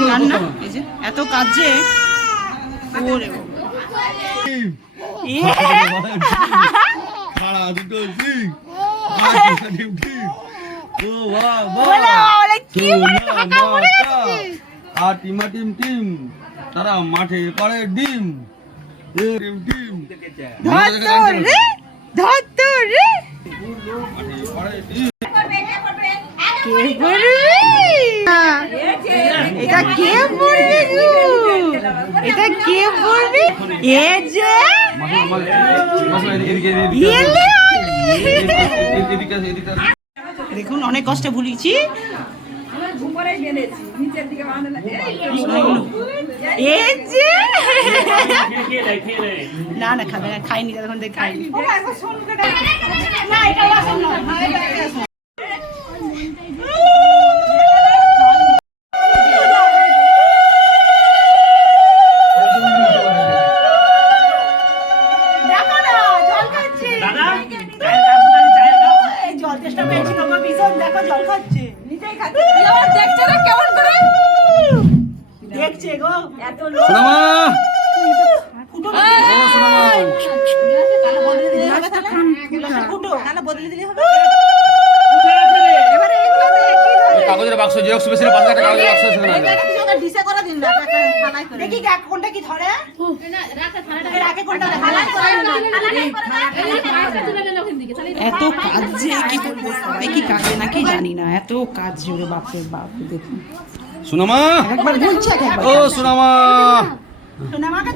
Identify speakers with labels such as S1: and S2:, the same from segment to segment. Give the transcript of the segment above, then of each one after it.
S1: কান্না? এই যে এত কাজ যে ওরে
S2: আর টিমা টিম টিম। তারা মাঠে পাড়ে ডিম। ডিম ডিম
S1: ধর রে। ধর রে।
S2: মাঠে পাড়ে ডিম।
S1: কে পড়বে এটা কে পড়বে গো এটা কে দেখুন অনেক কষ্টে ভুলিয়েছি। এ না না খাবে না খাইনি তখন খাইনি। দেখো জল খাচ্ছে। নিজেই খাচ্ছে। দেখছে গো।
S2: সোনামা।
S1: ফুটো
S2: ও সোনামা
S1: বদলে দিলে হবে।
S2: কাগজের বাক্স জেরক্স মেশিনের পাশে একটা কাগজের বাক্স আছে না
S1: দেখি দেখ কোনটা কি ধরে? রাখে কোনটা এত কাজ যে কি করব সবাই কি কাজে নাকি জানি না। এত কাজ জোরে বাপরে বাপ দেখুন।
S2: সোনামা!
S1: একবার বলছি
S2: ও সোনামা!
S1: সোনামাকে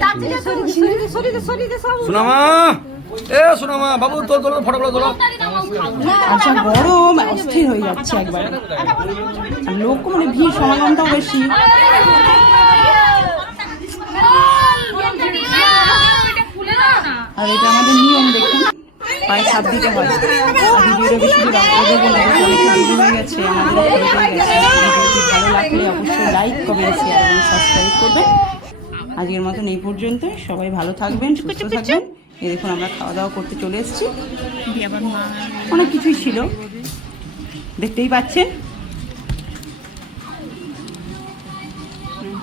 S2: এ সোনামা বাবু তোর ফটোগুলো তোলো।
S1: আচ্ছা গরম অস্থির হয়ে যাচ্ছে একবার। লোক মানে ভিড় সমাগমটাও বেশি। আর এটা আমাদের পায়ে সাপ দিতে হয়। ভিডিওটা বেশি দূর আগে দেবো না অনেক দেরি হয়ে গেছে আমাদের হয়ে গেছে ভিডিওটি ভালো লাগলে অবশ্যই লাইক কমেন্ট শেয়ার এবং সাবস্ক্রাইব করবেন। আজকের মতন এই পর্যন্ত সবাই ভালো থাকবেন সুস্থ থাকবেন। এই দেখুন আমরা খাওয়া দাওয়া করতে চলে এসেছি। অনেক কিছুই ছিল। দেখতেই পাচ্ছেন।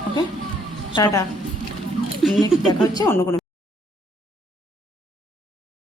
S1: Okay tata. দেখা হচ্ছে অন্য কোনো